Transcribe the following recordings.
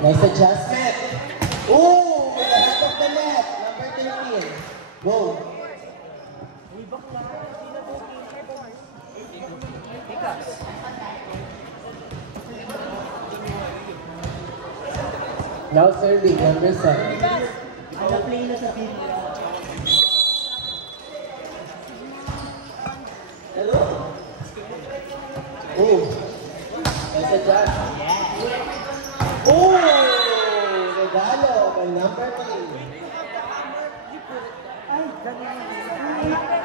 Nice adjustment. Ooh, with the head of the net. Number 13. Go. Now serving, number 7. Play na sa video. Hello? Oh. Nice adjust. Oh! Regalo by number 3. Ay, ganyan.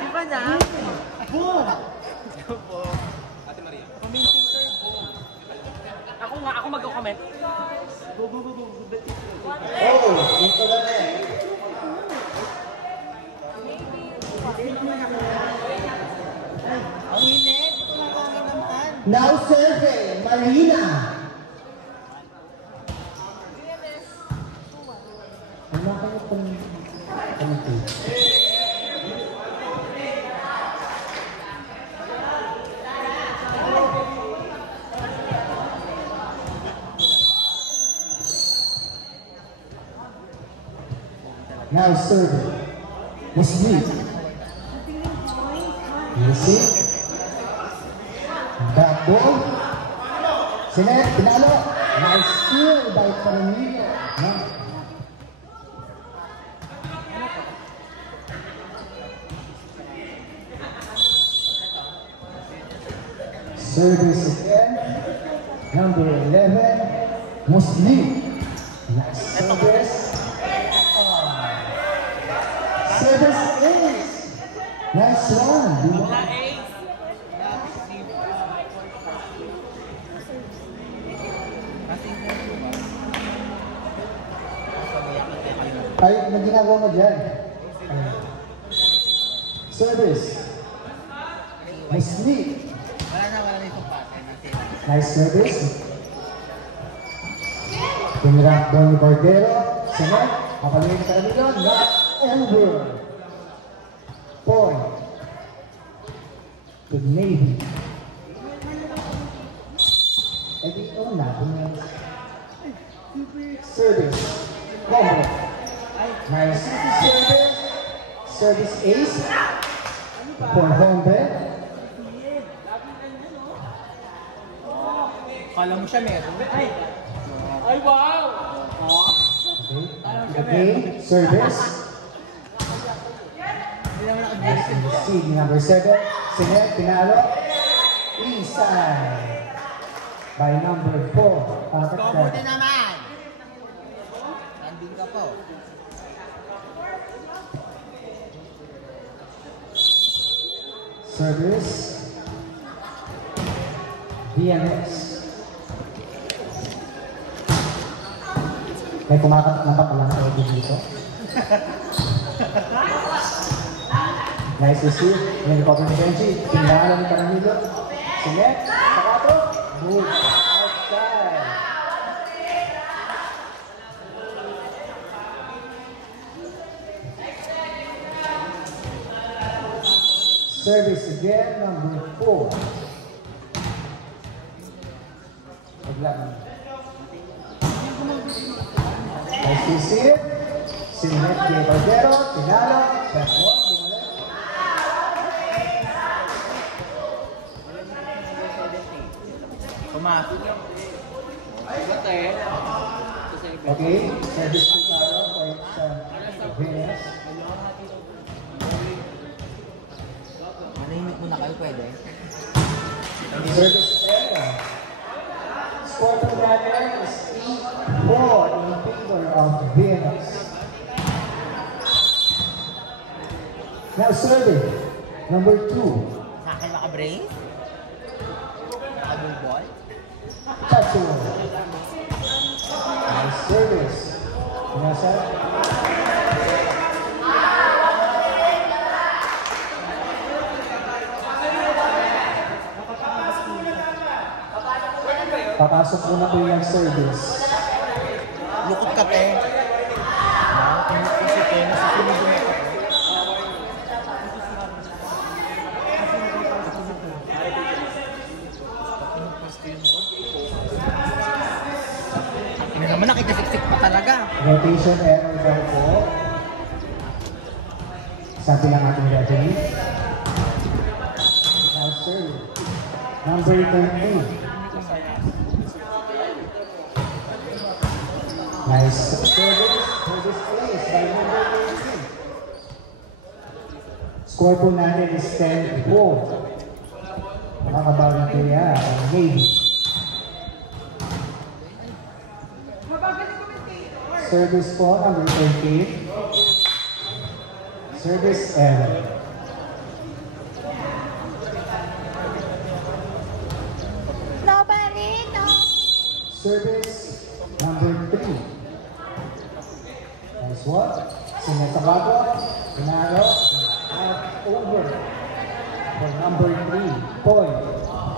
Di ba na? Boom! Ate Maria. Commenting sir, boom. Ako mag-comment. Go. Oh, into the net. Ang init. Ito na kami naman. Now serving, Marina. Ano kayo pang... Ano ito? Now serving. Was me. You see? Back ball. Sinet, pinalo. Nice steal by Paramilio. No? Service again. Number 11. Muslim. Nice service. Service ace. Nice one. Ay, na ginagawa mo dyan. Service. Muslim. Wala na itong pattern natin. Nice service. Pinirap doon ni Cordero. Sinet. Kapalingin ka rin yun. Not over. Point. To Navy. Eh, dito na. Service. Combo. Nice service. Service ace. For Honda. Kala mo siya meron. Ay, wow! Okay, service. See, number 7. Sinet, pinalo. Inside. By number 4. Mabuti naman! Nandun ka po. Service. DMX. May kumakatak na pa lang sa edit dito. Nice to see. Yung recovery ni Benji. Pinala ni Caramillo. Sinet. Sakato. Move. Outside. Service again, number 4. Paglaban. Nice to see it. Sinet kay Barbero. Pinalo. Back one. Pumasok. Okay, service to Taro kay Venus. Manahimik muna kayo, pwede? Service error. Score for that error is 8-4 in favor of Venus. Now serving, number 2. Akin maka-brain? Maka-ball? Chacho. Nice service. Nasa? Papasok muna po yung service. Lukot ka, te. Tinipusip ko na sa sunod na ito. naman, nakikasiksik pa talaga. Rotation error daw po. Sabi ng ating referee. Now serve. Number 13. Nice service. Service place by number 13. Score po natin is 10-4. Makakabawi kaya ang game. Service po, number 13. Service error. Nobody, no. Service number 3. Nice one. Sinatabago. Pinaro. Half over. For number 3. Point.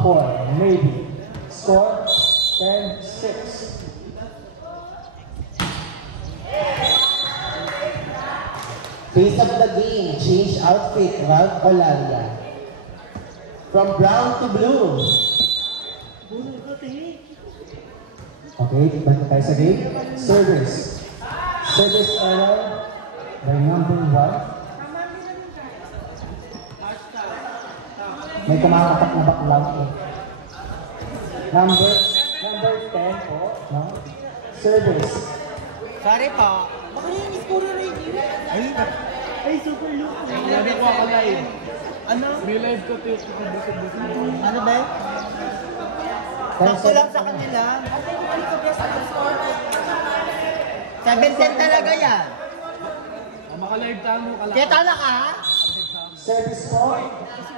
4. Maybe. Score 10-6. Face of the game, change outfit, Ralph Olalia. From brown to blue. Okay, balik tayo sa game. Service. Service error by number 1. May kumakatak na baklang eh. Number 10 po, no? Service. Sorry po. Baka rin yung score rin yun. Ay, super look. Hindi ko ako live. Ano? Relive ko ito. Ano ba? Sakto lang sa kanila. 7-10 talaga yan. Makalive tayo mo kala. Kaya tala ka? Service po.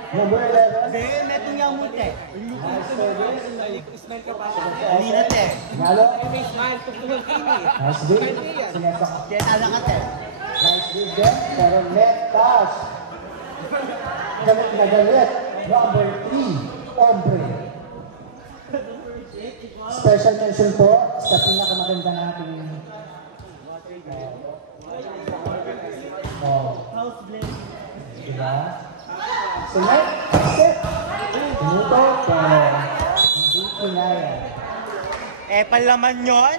Number 11. Hindi, metong yung mute. Nice service. Smile ka pa. Alinat eh. Nalo. May smile. Tugtugol kini. Nice game. Sinasak. Kaya tala ka te. Nice game din. Pero net touch. Galit na galit. Number 3. Ombre. Special mention po sa pinakamaganda nating House blend. diba? Sunod, set. Minuto, pero hindi kinaya. Eh, palaman yun?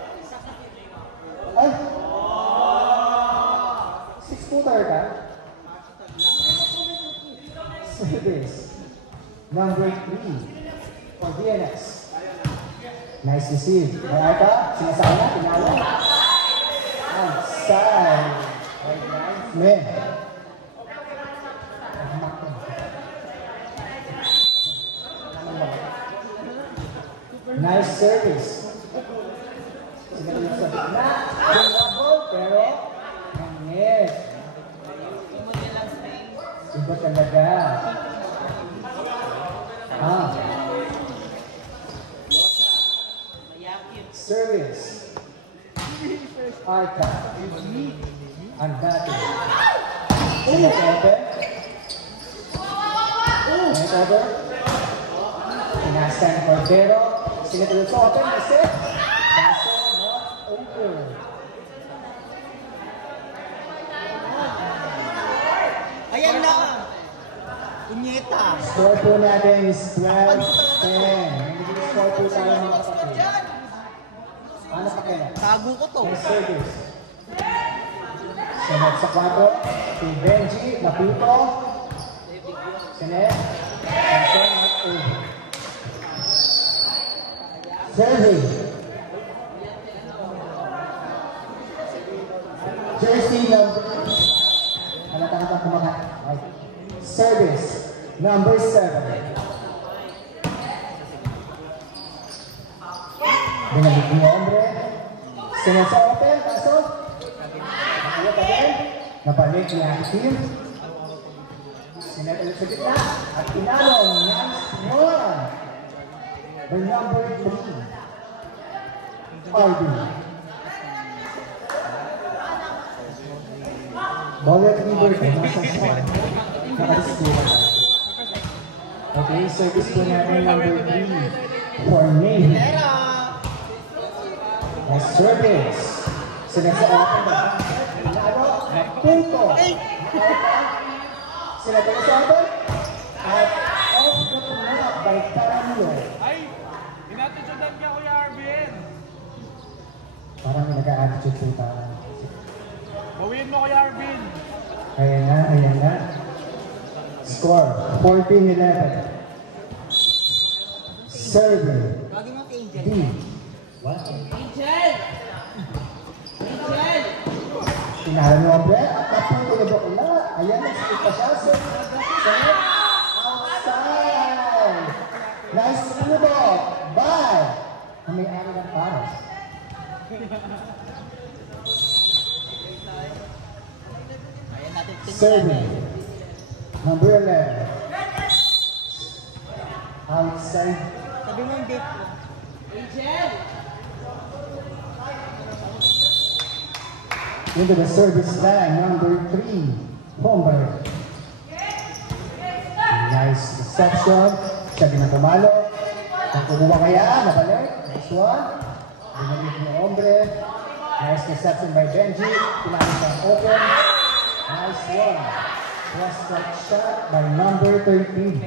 Ay! 6-footer ka? Service. Number 3 for DNS. Nice receive. Kaya ka, sinasama na, pinala. Outside. Man. Nice service. Sinabi sa gitna. Jumbo, pero mangit. Iba talaga. Service. Arca. Andate. Net over. Net over. Pinasan Cordero. Sinatulog sa open. Set. Paso not over. Ayan na. Punyeta. Score po natin is 12-10. Nagiging score po tayo mga kapatid. Ano pa kaya? Tago ko to. Nice service. Sunod sa 4. Si Benji. Maputo. Sinet. Paso not over. Serving. Jersey number. Halatang kumakat. Service number 7. Binalik ni Ombre. Sinasa open. Kaso. Nakaya pa din. Nabalik ni Akil. Sinat ulit sa gitna. At pinalong. Nice one. The number 3. Arby. Ball at Liberty. Nasa spot. Nakadisplay. Okay, service po natin number 3 for Navy. Nice service. Sinasa open. Pinalo. Naputo. Sinata sa open. At off the mark by Caramilo. Ay! Inatitudan ka Kuya Arvin! Para nag-a-attitude po tayo. Bawiin mo Kuya Arvin. Ayan na, ayan na. Score, 14-11. Serving. Bagay mo kay Angel. D. What? Angel! Angel! Tinalo mo ang pre, at naputo na bakula. Ayan, nag-skip pa siya. Set, outside. Nice pudo. Bye. Na may ari ng paros. Ayan natin. Serving. Number 11. Outside. Sabi mo yung date ko. Angel! Into the service line, number 3, Hombre. Nice reception. Sabi na tumalo. Kung kumuha kaya, nabalik. Nice one. Binalik ni Hombre. Nice reception by Benji. Pinakit siya open. Nice one. Cross-strike shot by number 13.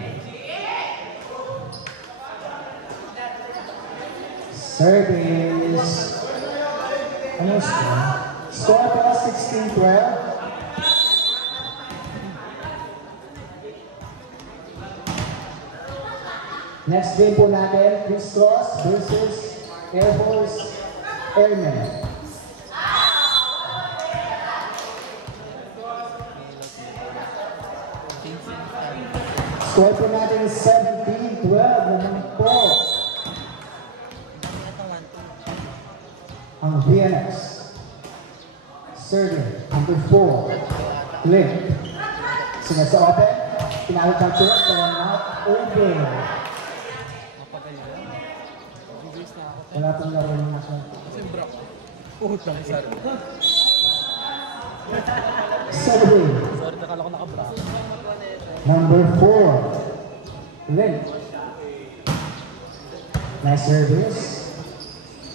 Service. Ano score? Score para 16-12. Next game po natin, Chris Cross versus Air Force Airmen. Score po natin 17-12 naman po. Ang VNX. Serving, number 4, Clint. Sunod sa open, pinalo capture, pero not open. Wala pong laro ng nasa. Utang isa. Serving, Sorry, nakala ko nakabra. number 4, Clint. Nice service.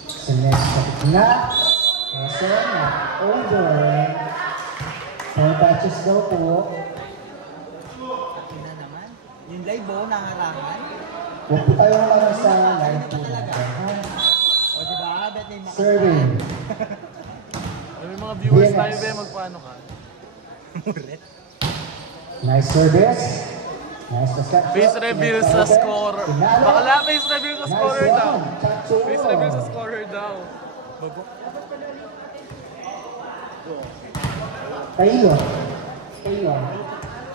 Sa next kapit na. Kaso na over. 4 touches daw po. Ina naman. Yung live mo, nangarangan. Huwag po tayo lang sa live po. O diba? Bet na yung Serving. May mga viewers Yes. tayo ba, magpaano ka? Muret. Nice service. Nice reception. Face reveal sa score. Pinalo. Bakala, face reveal sa scorer Nice daw. one. Chacho. Face reveal sa scorer daw. Bago. Taylor. Taylor.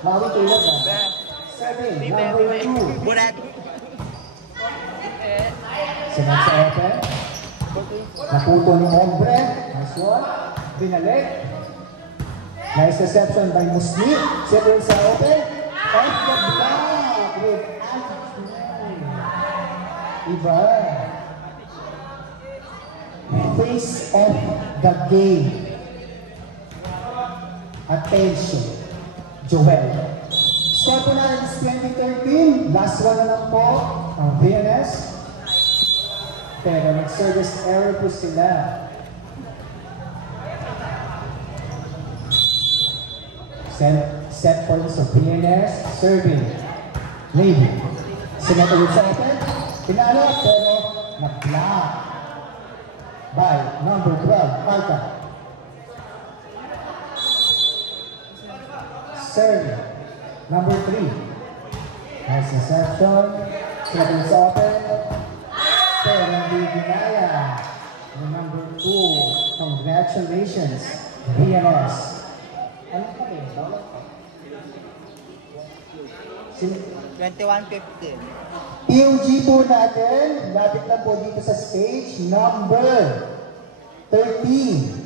Maui Taylor na. 7, number 2. Muret. Sunod sa open. Naputo ni Hombre. Nice one. Binalik. Nice reception by Musli. Sunod sa open. Off the block with attitude. Iba. Face of the game. Attention. Joel. Score po na is 2013. Last one na lang po. Ang VNS. Pero nag-service error po sila. Set points of VNS. Serving. Navy. Sinata ulit sa open. Pinalo pero nag-block. By number 12, Marta. Serving. Number 3. Nice reception. Sinata ulit sa open. Pero hindi ginaya. The number 2. Congratulations, VNS. Ano ka ba? Bawal ka. 21-15. POG po natin, lapit na po dito sa stage number 13.